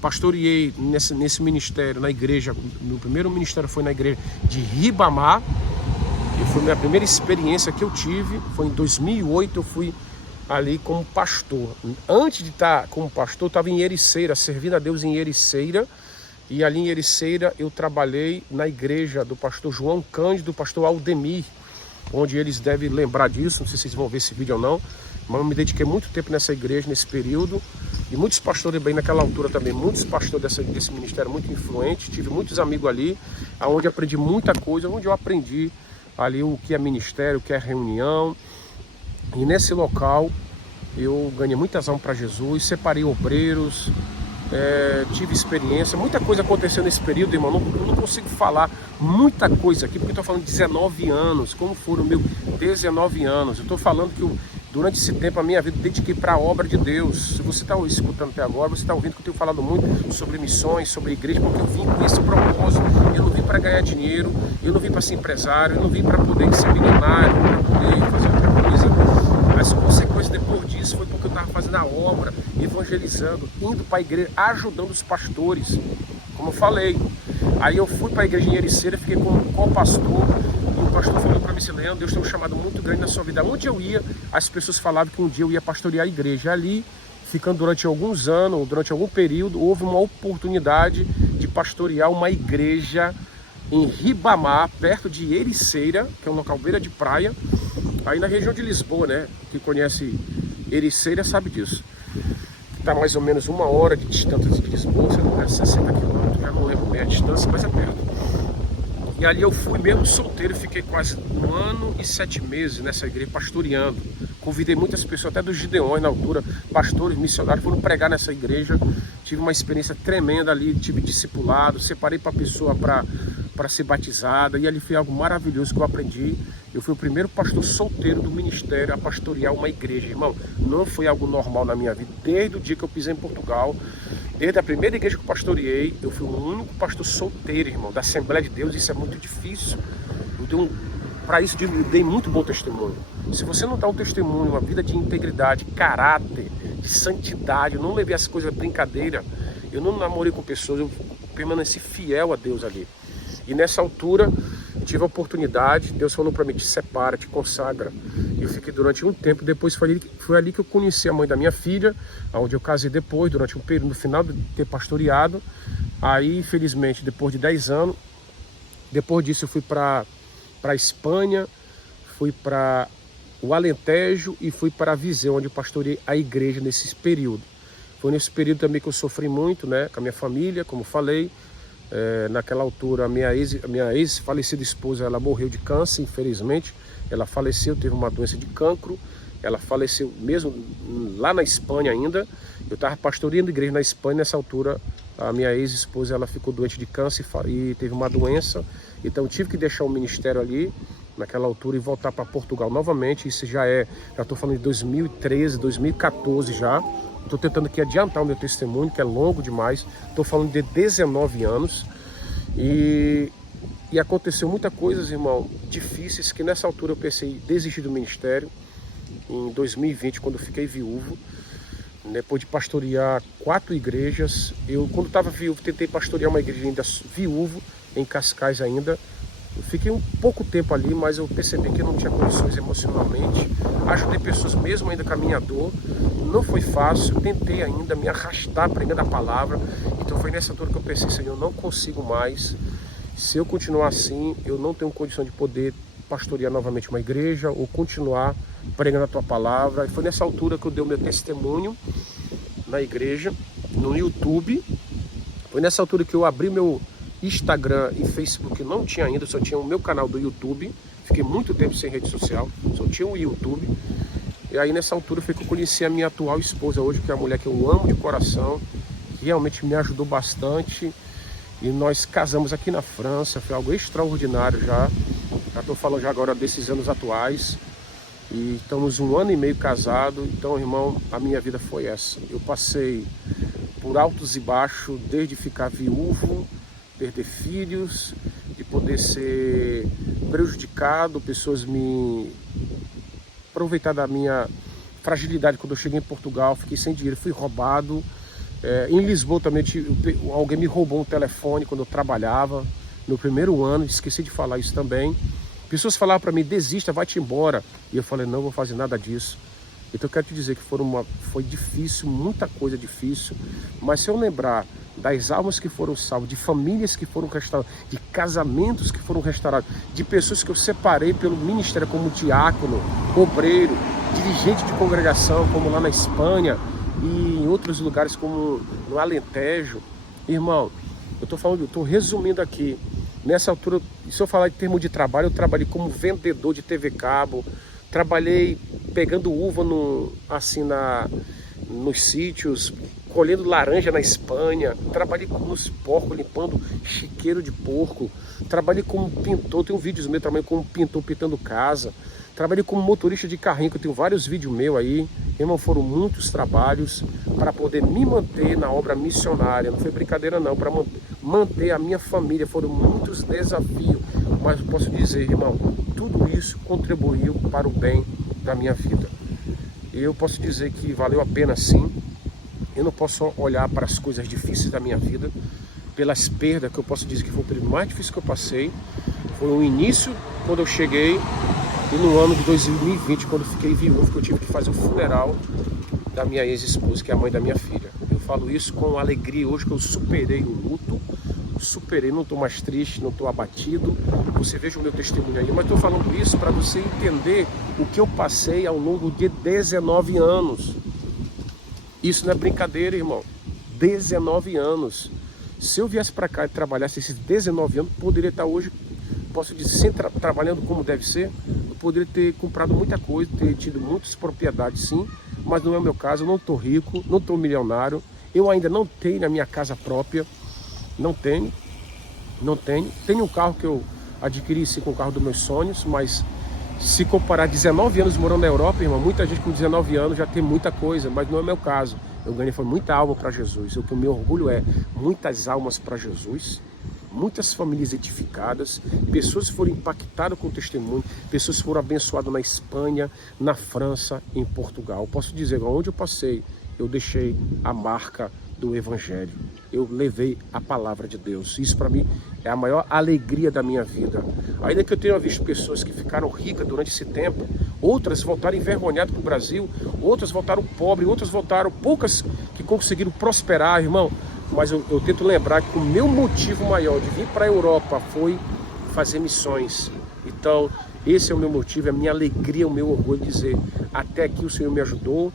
Pastoreei nesse ministério, na igreja, meu primeiro ministério foi na igreja de Ribamar, e foi a minha primeira experiência que eu tive, foi em 2008, eu fui ali como pastor. Antes de estar como pastor, eu estava em Ericeira, servindo a Deus em Ericeira, e ali em Ericeira eu trabalhei na igreja do pastor João Cândido, do pastor Aldemir, onde eles devem lembrar disso, não sei se vocês vão ver esse vídeo ou não, mas eu me dediquei muito tempo nessa igreja, nesse período, e muitos pastores bem naquela altura também, muitos pastores desse ministério muito influentes, tive muitos amigos ali, onde aprendi muita coisa, onde eu aprendi ali o que é ministério, o que é reunião, e nesse local eu ganhei muitas almas para Jesus, separei obreiros, tive experiência, muita coisa aconteceu nesse período, irmão, eu não consigo falar muita coisa aqui, porque eu estou falando de 19 anos, como foram meus 19 anos, eu estou falando que durante esse tempo a minha vida dediquei para a obra de Deus. Se você está escutando até agora, você está ouvindo que eu tenho falado muito sobre missões, sobre igreja, porque eu vim com esse propósito. Eu não vim para ganhar dinheiro, eu não vim para ser empresário, eu não vim para poder ser milionário, para poder fazer outra coisa. As consequências depois disso foi porque eu estava fazendo a obra, evangelizando, indo para a igreja, ajudando os pastores, como eu falei. Aí eu fui para a igreja em Ericeira, fiquei como co-pastor. O pastor falou para mim assim: Leandro, Deus tem um chamado muito grande na sua vida. Onde eu ia, as pessoas falavam que um dia eu ia pastorear a igreja. Ali, ficando durante alguns anos, durante algum período, houve uma oportunidade de pastorear uma igreja em Ribamar, perto de Ericeira, que é um local beira de praia, aí na região de Lisboa, né? Quem conhece Ericeira sabe disso. Está mais ou menos 1 hora de distância de Lisboa, se não é 60 quilômetros, já não lembro bem a distância, mas é perto. E ali eu fui mesmo solteiro, fiquei quase 1 ano e 7 meses nessa igreja pastoreando. Convidei muitas pessoas, até dos Gideões na altura, pastores, missionários, foram pregar nessa igreja. Tive uma experiência tremenda ali, tive discipulado, separei para a pessoa para ser batizada. E ali foi algo maravilhoso que eu aprendi. Eu fui o primeiro pastor solteiro do ministério a pastorear uma igreja, irmão. Não foi algo normal na minha vida. Desde o dia que eu pisei em Portugal, desde a primeira igreja que eu pastoreei, eu fui o único pastor solteiro, irmão, da Assembleia de Deus. Isso é muito difícil. Então, para isso eu dei muito bom testemunho. Se você não dá um testemunho, uma vida de integridade, caráter, de santidade, eu não levei as coisas brincadeira, eu não namorei com pessoas, eu permaneci fiel a Deus ali. E nessa altura, eu tive a oportunidade, Deus falou para mim: te separa, te consagra. E eu fiquei durante um tempo, depois foi ali que eu conheci a mãe da minha filha, onde eu casei depois, durante um período, no final de ter pastoreado. Aí, infelizmente, depois de 10 anos, depois disso eu fui para a Espanha, fui para o Alentejo e fui para Viseu, onde eu pastoreei a igreja nesse período. Foi nesse período também que eu sofri muito, né, com a minha família, como falei. Naquela altura, a minha ex-falecida esposa, ela morreu de câncer, infelizmente. Ela faleceu, teve uma doença de cancro. Ela faleceu mesmo lá na Espanha ainda. Eu estava pastoreando a igreja na Espanha. Nessa altura, a minha ex-esposa, ela ficou doente de câncer e teve uma doença. Então eu tive que deixar o ministério ali naquela altura e voltar para Portugal novamente. Isso já estou falando de 2013, 2014 já. Estou tentando aqui adiantar o meu testemunho, que é longo demais. Estou falando de 19 anos. E aconteceu muita coisas, irmão, difíceis, que nessa altura eu pensei em desistir do ministério. Em 2020, quando eu fiquei viúvo, depois de pastorear 4 igrejas, eu, quando estava viúvo, tentei pastorear uma igreja ainda viúvo, em Cascais ainda. Eu fiquei um pouco tempo ali, mas eu percebi que eu não tinha condições emocionalmente. Ajudei pessoas mesmo ainda com a minha dor. Não foi fácil, eu tentei ainda me arrastar pregando a palavra. Então foi nessa dor que eu pensei: Senhor, eu não consigo mais. Se eu continuar assim, eu não tenho condição de poder pastorear novamente uma igreja ou continuar pregando a tua palavra. E foi nessa altura que eu dei o meu testemunho na igreja. no YouTube. Foi nessa altura que eu abri meu Instagram e Facebook, não tinha ainda, só tinha o meu canal do YouTube. Fiquei muito tempo sem rede social, só tinha o YouTube. E aí nessa altura foi que eu conheci a minha atual esposa hoje, que é a mulher que eu amo de coração, que realmente me ajudou bastante. E nós casamos aqui na França, foi algo extraordinário já. Já estou falando já agora desses anos atuais. E estamos 1 ano e meio casados. Então, irmão, a minha vida foi essa. Eu passei por altos e baixos, desde ficar viúvo, perder filhos, de poder ser prejudicado, pessoas me aproveitar da minha fragilidade. Quando eu cheguei em Portugal, fiquei sem dinheiro, fui roubado. Em Lisboa também alguém me roubou um telefone quando eu trabalhava no primeiro ano, esqueci de falar isso também. Pessoas falavam para mim, desista, vai-te embora. E eu falei, não vou fazer nada disso. Então eu quero te dizer que foi difícil, muita coisa difícil. Mas se eu lembrar das almas que foram salvas, de famílias que foram restauradas, de casamentos que foram restaurados, de pessoas que eu separei pelo ministério como diácono, obreiro, dirigente de congregação, como lá na Espanha e em outros lugares como no Alentejo. Irmão, eu estou resumindo aqui. Nessa altura, se eu falar em termos de trabalho, eu trabalhei como vendedor de TV cabo, trabalhei pegando uva nos sítios, colhendo laranja na Espanha, trabalhei nos porcos, limpando chiqueiro de porco, trabalhei como pintor, tenho vídeos meus, trabalhei como pintor, pintando casa, trabalhei como motorista de carrinho, que eu tenho vários vídeos meus aí. Irmão, foram muitos trabalhos para poder me manter na obra missionária, não foi brincadeira não, para manter a minha família, foram muitos desafios, mas eu posso dizer, irmão, tudo isso contribuiu para o bem da minha vida. Eu posso dizer que valeu a pena sim. Eu não posso olhar para as coisas difíceis da minha vida, pelas perdas, que eu posso dizer que foi o período mais difícil que eu passei. Foi o início, quando eu cheguei, e no ano de 2020, quando eu fiquei viúvo, que eu tive que fazer o funeral da minha ex-esposa, que é a mãe da minha filha. Eu falo isso com alegria hoje, que eu superei o luto, não estou mais triste, não estou abatido. Você veja o meu testemunho aí, mas estou falando isso para você entender o que eu passei ao longo de 19 anos. Isso não é brincadeira, irmão. 19 anos. Se eu viesse para cá e trabalhasse esses 19 anos, poderia estar hoje, posso dizer, trabalhando como deve ser. Eu poderia ter comprado muita coisa, ter tido muitas propriedades, sim, mas não é o meu caso. Eu não estou rico, não estou milionário. Eu ainda não tenho a minha casa própria. Não tenho. Tenho um carro que eu adquiri, sim, com o carro dos meus sonhos, mas se comparar 19 anos morando na Europa, irmão, muita gente com 19 anos já tem muita coisa, mas não é meu caso. Eu ganhei foi muita alma para Jesus. O que o meu orgulho é muitas almas para Jesus, muitas famílias edificadas, pessoas foram impactadas com o testemunho, pessoas foram abençoadas na Espanha, na França, em Portugal. Posso dizer, onde eu passei, eu deixei a marca do Evangelho. Eu levei a palavra de Deus. Isso para mim é a maior alegria da minha vida. Ainda que eu tenha visto pessoas que ficaram ricas durante esse tempo, outras voltaram envergonhadas para o Brasil, outras voltaram pobres, outras voltaram, poucas que conseguiram prosperar, irmão. Mas eu tento lembrar que o meu motivo maior de vir para a Europa foi fazer missões. Então, esse é o meu motivo, é a minha alegria, o meu orgulho de dizer, até aqui o Senhor me ajudou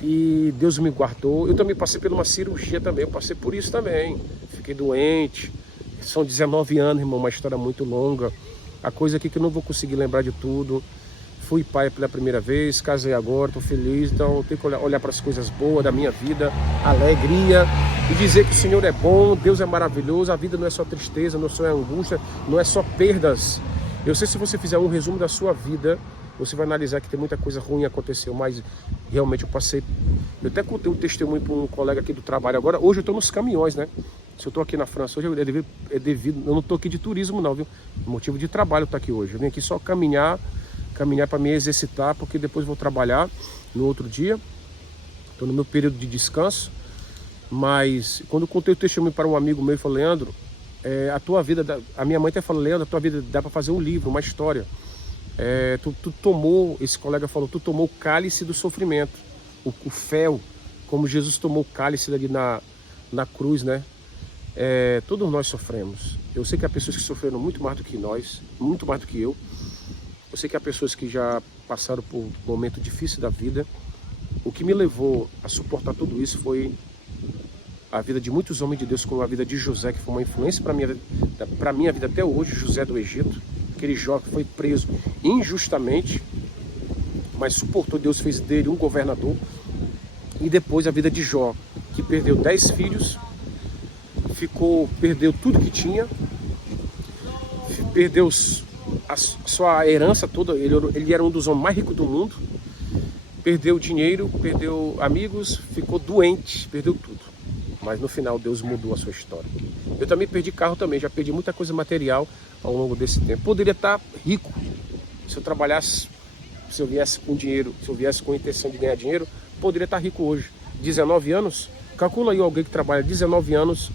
e Deus me guardou. Eu também passei por uma cirurgia também, eu passei por isso também. Fiquei doente, são 19 anos, irmão, uma história muito longa. A coisa aqui que eu não vou conseguir lembrar de tudo. Fui pai pela primeira vez, casei agora, estou feliz, então eu tenho que olhar para as coisas boas da minha vida, alegria, e dizer que o Senhor é bom, Deus é maravilhoso, a vida não é só tristeza, não é só angústia, não é só perdas. Eu sei, se você fizer um resumo da sua vida, você vai analisar que tem muita coisa ruim aconteceu, mas realmente eu passei. Eu até contei um testemunho para um colega aqui do trabalho agora. Hoje eu estou nos caminhões, né? Se eu estou aqui na França hoje, é devido, eu não estou aqui de turismo não, viu? Motivo de trabalho estou aqui hoje. Eu vim aqui só caminhar para me exercitar, porque depois vou trabalhar no outro dia. Estou no meu período de descanso. Mas quando eu contei o testemunho para um amigo meu, ele falou: Leandro, a tua vida, a minha mãe até falou: Leandro, a tua vida dá para fazer um livro, uma história. Tu tomou, esse colega falou, tu tomou o cálice do sofrimento, o fel, como Jesus tomou o cálice ali na cruz, né? Todos nós sofremos. Eu sei que há pessoas que sofreram muito mais do que nós, muito mais do que eu. Eu sei que há pessoas que já passaram por um momento difícil da vida. O que me levou a suportar tudo isso foi a vida de muitos homens de Deus, como a vida de José, que foi uma influência para a minha vida até hoje. José do Egito, aquele jovem que foi preso injustamente, mas suportou, Deus fez dele um governador. E depois a vida de Jó, que perdeu 10 filhos, perdeu tudo que tinha, perdeu a sua herança toda. Ele era um dos homens mais ricos do mundo, perdeu dinheiro, perdeu amigos, ficou doente, perdeu tudo. Mas no final Deus mudou a sua história. Eu também perdi carro também, já perdi muita coisa material ao longo desse tempo. Poderia estar rico se eu trabalhasse, se eu viesse com dinheiro, se eu viesse com a intenção de ganhar dinheiro, poderia estar rico hoje. 19 anos, calcula aí alguém que trabalha 19 anos,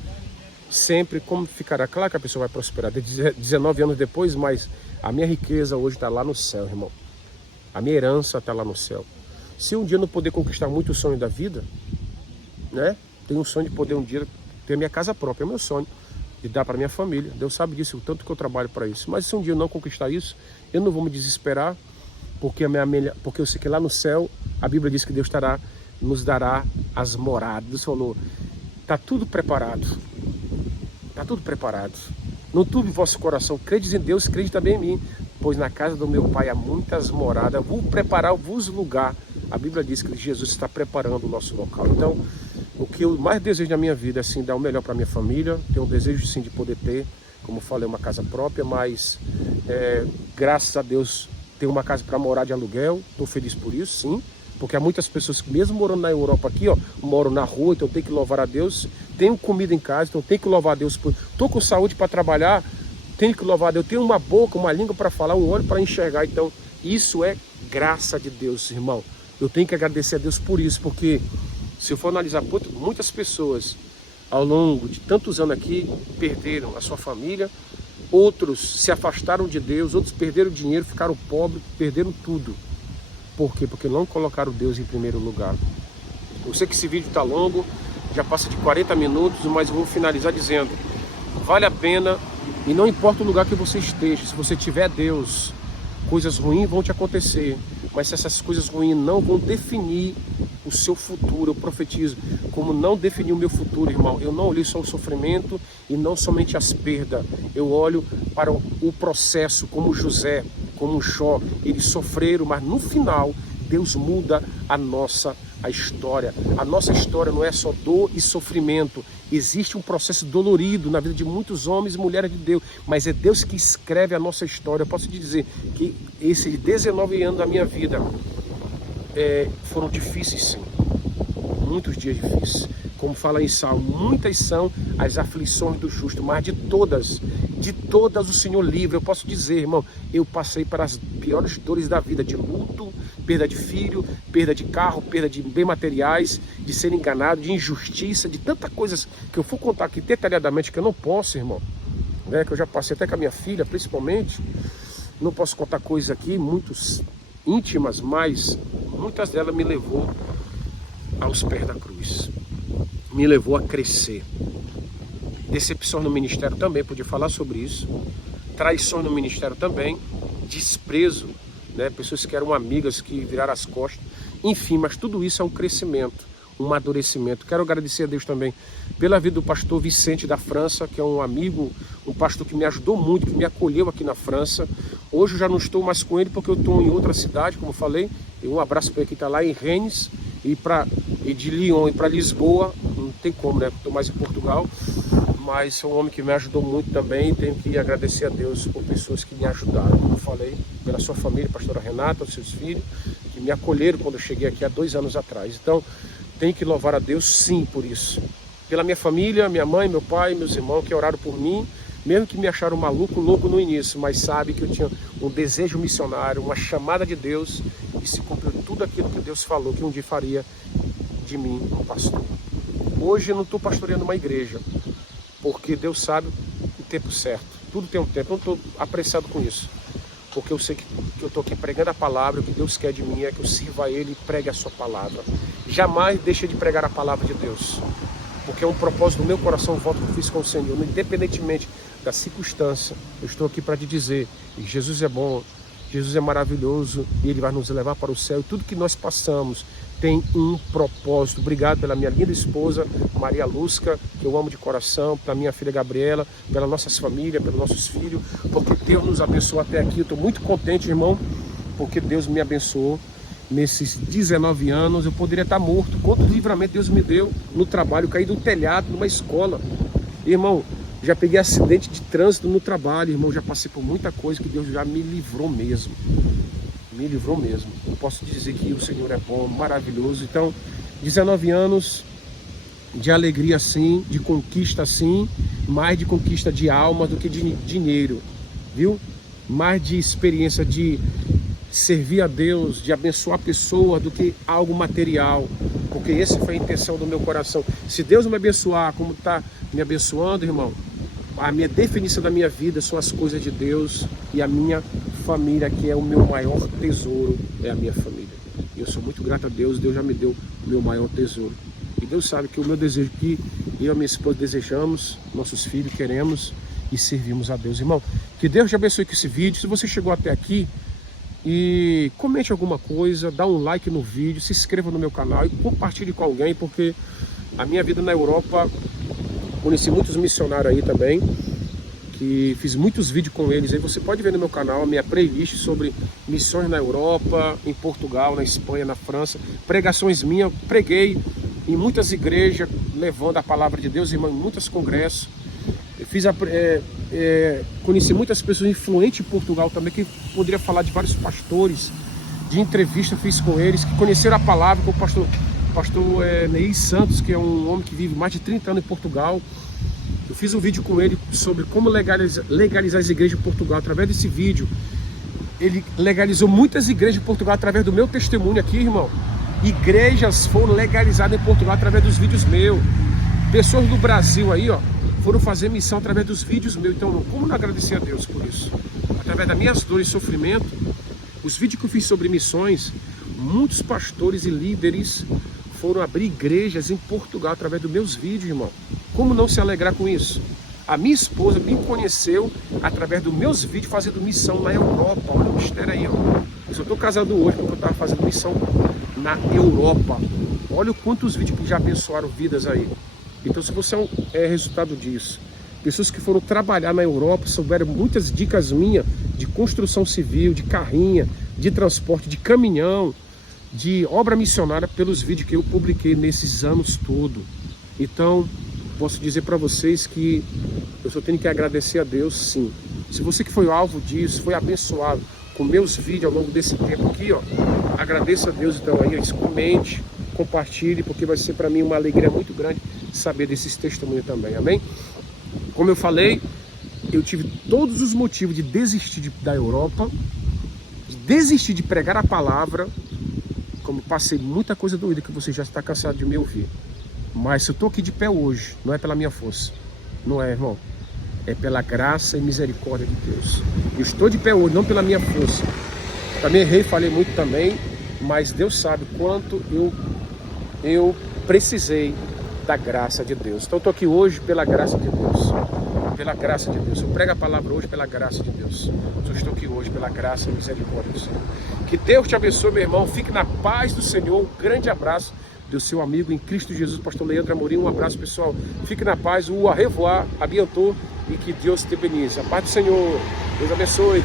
sempre como ficará. Claro que a pessoa vai prosperar 19 anos depois, mas a minha riqueza hoje está lá no céu, irmão. A minha herança está lá no céu. Se um dia eu não poder conquistar muito o sonho da vida, né? Tenho um sonho de poder um dia ter minha casa própria, é meu sonho, de dar para minha família. Deus sabe disso, o tanto que eu trabalho para isso. Mas se um dia eu não conquistar isso, eu não vou me desesperar, porque eu sei que lá no céu a Bíblia diz que Deus nos dará as moradas. Deus falou, está tudo preparado. Está tudo preparado. Não turbe o vosso coração, credes em Deus, crede também em mim, pois na casa do meu Pai há muitas moradas, vou preparar-vos lugar. A Bíblia diz que Jesus está preparando o nosso local. Então, o que eu mais desejo na minha vida é assim, dar o melhor para minha família. Tenho um desejo sim de poder ter, como eu falei, uma casa própria, mas graças a Deus tenho uma casa para morar de aluguel. Estou feliz por isso, sim. Porque há muitas pessoas que mesmo morando na Europa aqui, ó, moram na rua, então tem que louvar a Deus. Tenho comida em casa, então tem que louvar a Deus. Estou com saúde para trabalhar, tenho que louvar a Deus. Tenho uma boca, uma língua para falar, um olho para enxergar. Então isso é graça de Deus, irmão. Eu tenho que agradecer a Deus por isso, porque se eu for analisar, muitas pessoas ao longo de tantos anos aqui perderam a sua família, outros se afastaram de Deus, outros perderam dinheiro, ficaram pobres, perderam tudo. Por quê? Porque não colocaram Deus em primeiro lugar. Eu sei que esse vídeo está longo, já passa de 40 minutos, mas eu vou finalizar dizendo, vale a pena, e não importa o lugar que você esteja, se você tiver Deus, coisas ruins vão te acontecer, mas se essas coisas ruins não vão definir o seu futuro, eu profetizo, como não definiu o meu futuro, irmão. Eu não olhei só o sofrimento e não somente as perdas, eu olho para o processo, como José, como Jó, eles sofreram, mas no final Deus muda a história. A nossa história não é só dor e sofrimento. Existe um processo dolorido na vida de muitos homens e mulheres de Deus, mas é Deus que escreve a nossa história. Eu posso te dizer que esses 19 anos da minha vida foram difíceis, sim. Muitos dias difíceis. Como fala em Salmo, muitas são as aflições do justo, mas de todas o Senhor livre. Eu posso dizer, irmão, eu passei para as piores dores da vida, de luto, perda de filho, perda de carro, perda de bens materiais, de ser enganado, de injustiça, de tantas coisas que eu vou contar aqui detalhadamente, que eu não posso, irmão, né? Que eu já passei até com a minha filha, principalmente. Não posso contar coisas aqui, muitas íntimas, mas muitas delas me levou aos pés da cruz. Me levou a crescer. Decepção no ministério também, podia falar sobre isso. Traição no ministério também. Desprezo, né? Pessoas que eram amigas que viraram as costas. Enfim, mas tudo isso é um crescimento, um amadurecimento. Quero agradecer a Deus também pela vida do pastor Vicente da França, que é um amigo, um pastor que me ajudou muito, que me acolheu aqui na França. Hoje eu já não estou mais com ele porque eu estou em outra cidade, como eu falei. E um abraço para ele que está lá em Rennes. E de Lyon e para Lisboa, não tem como, né? Estou mais em Portugal, mas é um homem que me ajudou muito também. E tenho que agradecer a Deus por pessoas que me ajudaram, como eu falei, pela sua família, a pastora Renata, os seus filhos, que me acolheram quando eu cheguei aqui há 2 anos atrás. Então, tenho que louvar a Deus sim por isso. Pela minha família, minha mãe, meu pai, meus irmãos que oraram por mim, mesmo que me acharam maluco, louco no início, mas sabe que eu tinha um desejo missionário, uma chamada de Deus, e se cumpriu tudo aquilo que Deus falou que um dia faria de mim um pastor. Hoje eu não estou pastoreando uma igreja, porque Deus sabe o tempo certo. Tudo tem um tempo, eu não estou apressado com isso, porque eu sei que eu estou aqui pregando a palavra. O que Deus quer de mim é que eu sirva a Ele e pregue a sua palavra. Jamais deixe de pregar a palavra de Deus, porque é um propósito do meu coração, o voto que eu fiz com o Senhor, independentemente da circunstância. Eu estou aqui para te dizer que Jesus é bom, Jesus é maravilhoso e Ele vai nos levar para o céu. E tudo que nós passamos tem um propósito. Obrigado pela minha linda esposa, Maria Lusca, que eu amo de coração, pela minha filha Gabriela, pelas nossas famílias, pelos nossos filhos, porque Deus nos abençoou até aqui. Eu estou muito contente, irmão, porque Deus me abençoou. Nesses 19 anos, eu poderia estar morto. Quanto livramento Deus me deu no trabalho. Eu caí do telhado, numa escola. Irmão, já peguei acidente de trânsito no trabalho, irmão. Já passei por muita coisa que Deus já me livrou mesmo. Me livrou mesmo. Eu posso dizer que o Senhor é bom, maravilhoso. Então, 19 anos de alegria sim, de conquista sim, mais de conquista de alma do que de dinheiro, viu? Mais de experiência de servir a Deus, de abençoar a pessoa do que algo material, porque essa foi a intenção do meu coração. Se Deus me abençoar como está me abençoando, irmão, a minha definição da minha vida são as coisas de Deus e a minha família, que é o meu maior tesouro, é a minha família. Eu sou muito grato a Deus, Deus já me deu o meu maior tesouro. E Deus sabe que o meu desejo, que eu e a minha esposa desejamos, nossos filhos queremos e servimos a Deus. Irmão, que Deus te abençoe com esse vídeo. Se você chegou até aqui, e comente alguma coisa, dá um like no vídeo, se inscreva no meu canal e compartilhe com alguém, porque a minha vida na Europa, conheci muitos missionários aí também, que fiz muitos vídeos com eles. Aí você pode ver no meu canal a minha playlist sobre missões na Europa, em Portugal, na Espanha, na França, pregações minhas. Preguei em muitas igrejas, levando a palavra de Deus, irmão, em muitos congressos. Eu fiz conheci muitas pessoas influentes em Portugal também, que poderia falar de vários pastores, de entrevista fiz com eles, que conheceram a palavra, com o pastor Neil Santos, que é um homem que vive mais de 30 anos em Portugal. Eu fiz um vídeo com ele sobre como legalizar as igrejas em Portugal. Através desse vídeo, ele legalizou muitas igrejas em Portugal através do meu testemunho aqui, irmão. Igrejas foram legalizadas em Portugal através dos vídeos meus. Pessoas do Brasil aí, ó, foram fazer missão através dos vídeos meus. Então, como não agradecer a Deus por isso? Através das minhas dores e sofrimento, os vídeos que eu fiz sobre missões, muitos pastores e líderes foram abrir igrejas em Portugal através dos meus vídeos, irmão. Como não se alegrar com isso? A minha esposa me conheceu através dos meus vídeos fazendo missão na Europa. Olha o mistério aí, ó. Eu só estou casado hoje porque eu estava fazendo missão na Europa. Olha quantos vídeos que já abençoaram vidas aí. Então, se você é resultado disso, pessoas que foram trabalhar na Europa, souberam muitas dicas minhas de construção civil, de carrinha, de transporte, de caminhão, de obra missionária, pelos vídeos que eu publiquei nesses anos todos. Então, posso dizer para vocês que eu só tenho que agradecer a Deus, sim. Se você que foi alvo disso, foi abençoado com meus vídeos ao longo desse tempo aqui, ó, agradeça a Deus. Então aí, comente, compartilhe, porque vai ser para mim uma alegria muito grande saber desses testemunhos também, amém? Como eu falei, eu tive todos os motivos de desistir da Europa, de desistir de pregar a palavra, como passei muita coisa doida que você já está cansado de me ouvir. Mas se eu estou aqui de pé hoje, não é pela minha força, não é, irmão, é pela graça e misericórdia de Deus. Eu estou de pé hoje, não pela minha força. Também errei, falei muito também, mas Deus sabe quanto eu precisei da graça de Deus. Então eu estou aqui hoje pela graça de Deus. Pela graça de Deus. Eu prego a palavra hoje pela graça de Deus. Eu estou aqui hoje pela graça e misericórdia do Senhor. Que Deus te abençoe, meu irmão. Fique na paz do Senhor. Um grande abraço do seu amigo em Cristo Jesus, pastor Leandro Amorim. Um abraço, pessoal. Fique na paz. O a revoar, a bientôt, e que Deus te bendiga. A paz do Senhor. Deus abençoe.